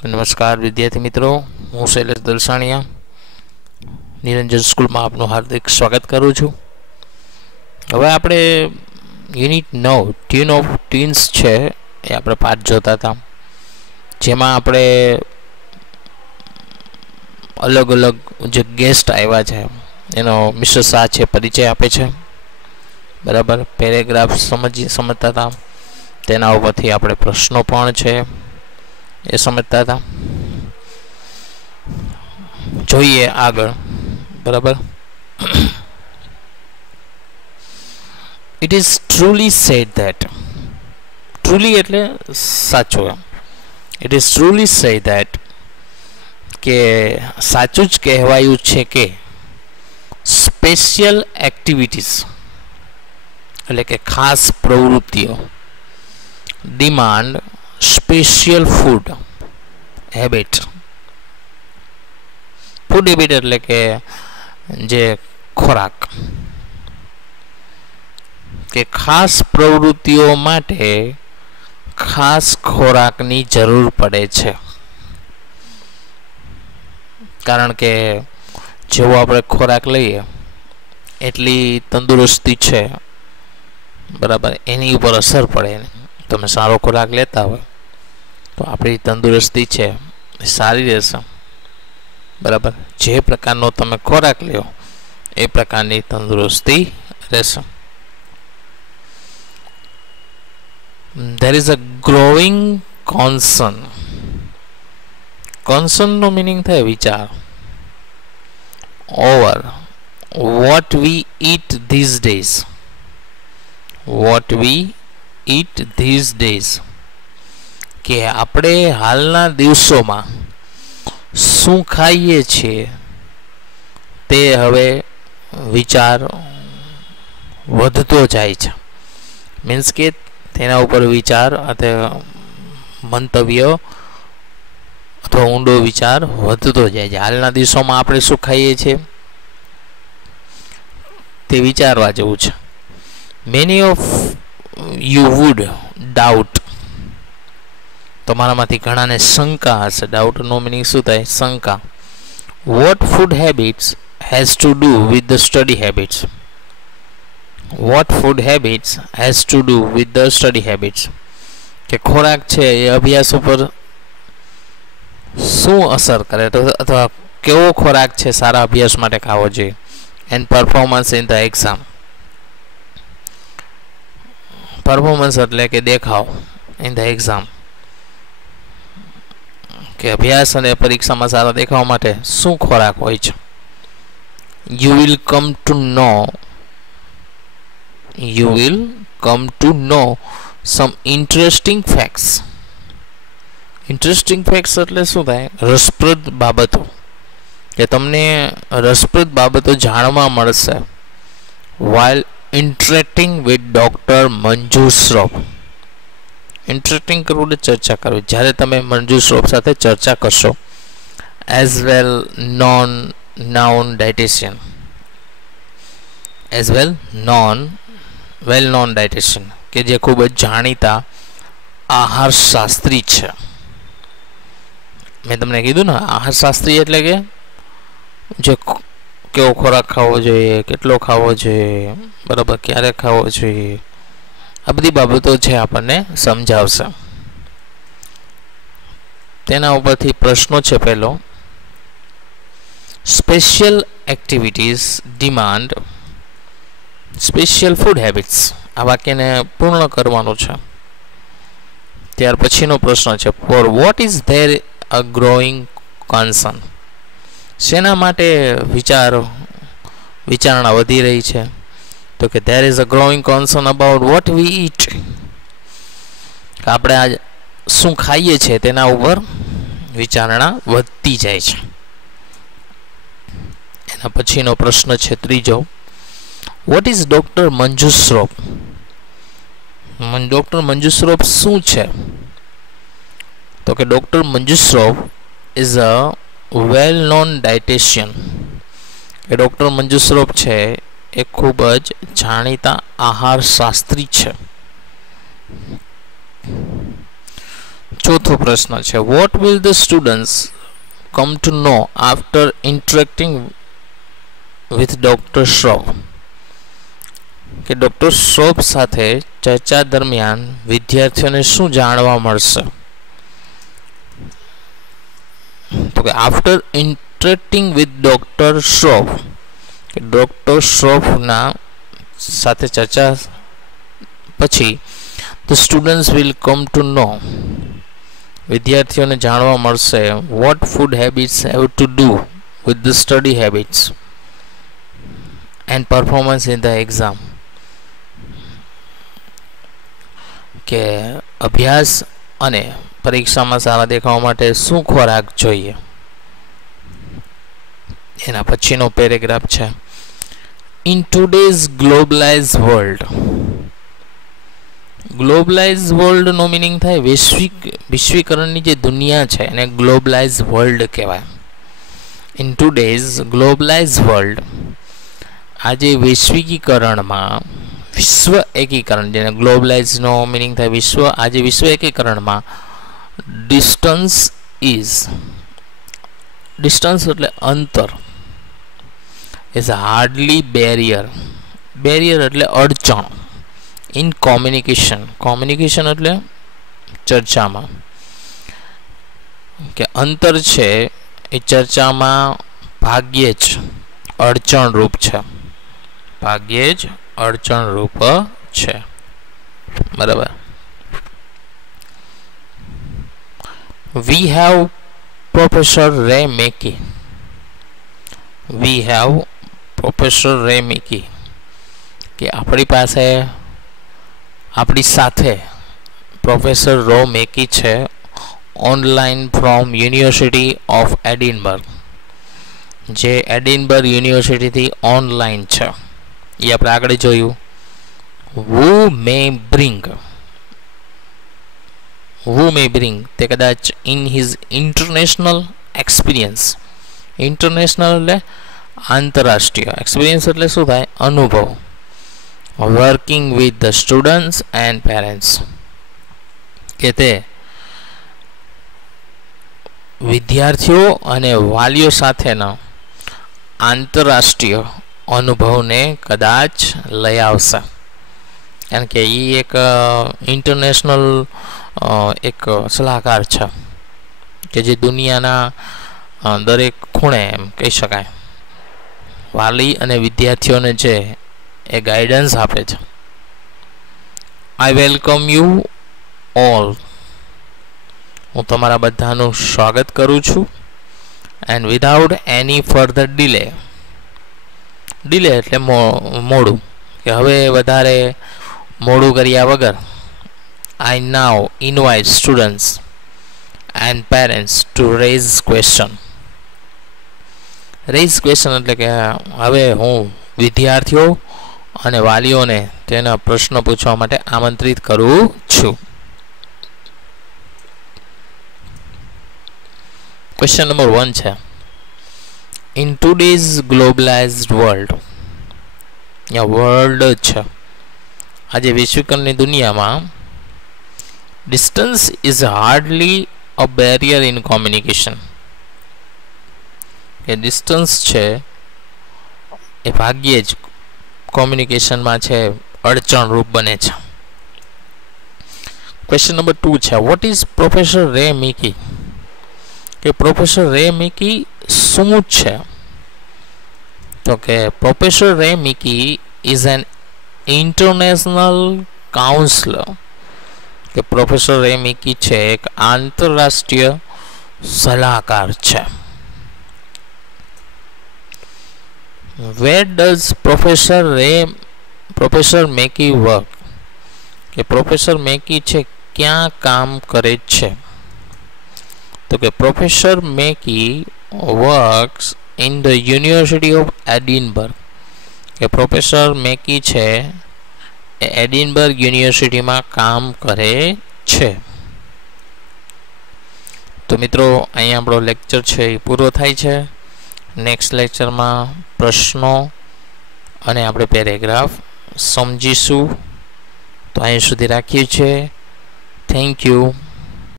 नमस्कार विद्यार्थी मित्रों, हूँ शैलेश दलसाणिया निरंजन स्कूल में आपनु हार्दिक स्वागत करूँ छूँ। हवे आपणे यूनिट 9 ट्यून ऑफ ट्यून्स है ए आपणे पाठ जोता था, जेमां आपणे अलग अलग जो गेस्ट आव्या छे एनो मिस्टर शाह छे परिचय आपे छे। बराबर पेरेग्राफ समझता था, तेना उपरथी आपणे प्रश्नों पण छे ए समझता था। જોઈએ આગળ। બરાબર, it is truly said that, truly એટલે સાચું, it is truly said that કે સાચું જ કહેવાયું છે કે સ્પેશિયલ એક્ટિવિટીઝ એટલે કે ખાસ પ્રવૃત્તિઓ demand special food habit. Food habit એટલે કે જે ખોરાક કે ખાસ પ્રવૃત્તિઓ માટે ખાસ ખોરાકની જરૂર પડે છે, કારણ કે જેવો આપણે ખોરાક લઈએ એટલી તંદુરસ્તી છે, બરાબર, એની ઉપર અસર પડે। તમે સારો ખોરાક લેતા હોય તો આપણી તંદુરસ્તી છે એ સારી રહેશે, બરાબર। જે પ્રકારનો તમે ખોરાક લ્યો એ પ્રકારની તંદુરસ્તી રહેશે। there is a growing concern, concern નો મીનિંગ થાય વિચાર, over what we eat these days, what we eat these days કે આપણે હાલના દિવસોમાં શું ખાઈએ છીએ તે હવે વિચાર વધતો જાય છે। મીન્સ કે તેના ઉપર વિચાર અથવા મંતવ્ય અથવા ઊંડો વિચાર વધતો જાય છે। હાલના દિવસોમાં આપણે શું ખાઈએ છીએ તે વિચારવા જેવું છે। Many of you would doubt, તમારામાંથી ઘણાને શંકા હશે। ડાઉટનો મિનિંગ શું થાય? શંકા। What food habits has to do with the study habits, what food habits has to do with the study habits કે ખોરાક છે એ અભ્યાસ ઉપર શું અસર કરે અથવા કેવો ખોરાક છે સારા અભ્યાસ માટે ખાવો જોઈએ। And performance in the exam, performance એટલે કે દેખાવ, ઇન ધ એક્ઝામ કે અભ્યાસ અને પરીક્ષામાં સારા દેખાવા માટે શું ખોરાક હોય છે। You will come to know, you will come to know some interesting facts, interesting facts એટલે શું થાય? રસપ્રદ બાબતો, કે તમને રસપ્રદ બાબતો જાણવા મળશે while interacting with doctor Manju Shroff. Interacting કરવું એટલે ચર્ચા કરવી, જ્યારે તમે મંજુ શ્રોફ સાથે ચર્ચા કરશો। As well known known dietitian, as well well known dietitian કે જે ખૂબ જ જાણીતા આહાર શાસ્ત્રી છે। મેં તમને કીધું ને, આહાર શાસ્ત્રી એટલે કે જે કેવો ખોરાક ખાવો જોઈએ, કેટલો ખાવો જોઈએ, બરાબર, ક્યારે ખાવો જોઈએ, આ બધી બાબતો છે આપણને સમજાવશે। તેના ઉપરથી પ્રશ્નો છે। પહેલો, special activities demand special food habits, આ વાક્યને પૂર્ણ કરવાનું છે। ત્યાર પછીનો પ્રશ્ન છે, for what is there a growing concern, શેના માટે વિચારણા વધી રહી છે? તો કે there is a growing concern about what we eat, આપણે આ શું ખાઈએ છીએ તેના ઉપર વિચારણા વધતી જાય છે। એના પછીનો પ્રશ્ન છે ત્રીજો, what is doctor Manju Shroff, doctor Manju Shroff શું છે? તો કે doctor Manju Shroff is a well known dietitian, A doctor Manju Shroff છે એ ખૂબ જ જાણીતા આહાર શાસ્ત્રી છે। ચોથો પ્રશ્ન છે, what will the students come to know after interacting with doctor Shroff, કે ડોક્ટર શ્રોફ સાથે ચર્ચા દરમિયાન વિદ્યાર્થીઓને શું જાણવા મળશે? તો કે after interacting with doctor Shroff, કે ડોક્ટર શ્રોફના સાથે ચર્ચા પછી the students will come to know, વિદ્યાર્થીઓને જાણવા મળશે what food habits have to do with the study habits and performance in the exam, કે અભ્યાસ અને પરીક્ષામાં સારા દેખાવા માટે શું ખોરાક જોઈએ. એના પછીનો પેરેગ્રાફ છે, ઇન ટુડેઝ ગ્લોબલાઇઝ વર્લ્ડ. ગ્લોબલાઇઝ વર્લ્ડનો મિનિંગ થાય વિશ્વીકરણની જે દુનિયા છે એને ગ્લોબલાઇઝ વર્લ્ડ કહેવાય. ઇન ટુડેઝ ગ્લોબલાઇઝ વર્લ્ડ, આજે વૈશ્વિકીકરણમાં, વિશ્વ એકીકરણ, જેને ગ્લોબલાઇઝનો મિનિંગ થાય વિશ્વ, આજે વિશ્વ એકીકરણમાં ડિસ્ટન્સ એટલે અંતર, ઇઝ હાર્ડલી બેરિયર એટલે અડચણ, ઇન કોમ્યુનિકેશન એટલે ચર્ચામાં, કે અંતર છે એ ચર્ચામાં ભાગ્યે જ અડચણરૂપ છે. બરાબર. We have Professor Ray Mackey. કે આપણી સાથે પ્રોફેસર રો મેકી છે, online from university of Edinburgh, જે એડિનબર્ગ યુનિવર્સિટીથી ઓનલાઈન છે. એ આપણે આગળ જોયું. who may bring તે કદાચ in his international experience, international એટલે આંતરરાષ્ટ્રીય, એક્સપિરિયન્સ એટલે શું થાય? અનુભવ. Working with the students and parents, કે તે વિદ્યાર્થીઓ અને વાલીઓ સાથેના આંતરરાષ્ટ્રીય અનુભવને કદાચ લઈ આવશે. કારણ કે એ એક ઇન્ટરનેશનલ એક સલાહકાર છે કે જે દુનિયાના દરેક ખૂણે એમ કહી શકાય વાલી અને વિદ્યાર્થીઓને છે એ ગાઈડન્સ આપે છે. આઈ વેલકમ યુ ઓલ, હું તમારા બધાનું સ્વાગત કરું છું. And without any further delay એટલે મોડું, કે હવે વધારે મોડું કર્યા વગર, I now invite students and parents to raise question. એટલે કે હવે હું વિદ્યાર્થીઓ અને વાલીઓને તેના પ્રશ્ન પૂછવા માટે આમંત્રિત કરું છું. ક્વેશ્ચન નંબર 1 છે, in today's globalised world, world છે આજે વિશ્વકરની દુનિયામાં, distance is hardly a barrier in communication, કે ડિસ્ટન્સ છે એ ભાગ્યે જ કોમ્યુનિકેશનમાં છે અડચણરૂપ બને છે. ક્વેશ્ચન નંબર 2 છે, વોટ ઇઝ પ્રોફેસર રે મેકી, કે પ્રોફેસર રે મેકી શું છે? તો કે પ્રોફેસર રે મેકી ઇઝ એન ઇન્ટરનેશનલ કાઉન્સલર, કે પ્રોફેસર રે મેકી છે એક આંતરરાષ્ટ્રીય સલાહકાર છે. વેર ડઝ પ્રોફેસર મેકી વર્ક, કે પ્રોફેસર મેકી છે ક્યાં કામ કરે છે? તો કે professor Mackie works in the university of Edinburgh, કે પ્રોફેસર મેકી છે એ એડિનબર્ગ યુનિવર્સિટીમાં કામ કરે છે. તો મિત્રો અહીંયા આપણો લેક્ચર છે એ પૂરો થાય છે. નેક્સ્ટ લેક્ચરમાં પ્રશ્નો અને આપણે પેરેગ્રાફ સમજીશું. તો અહીં સુધી રાખીએ છીએ. Thank you.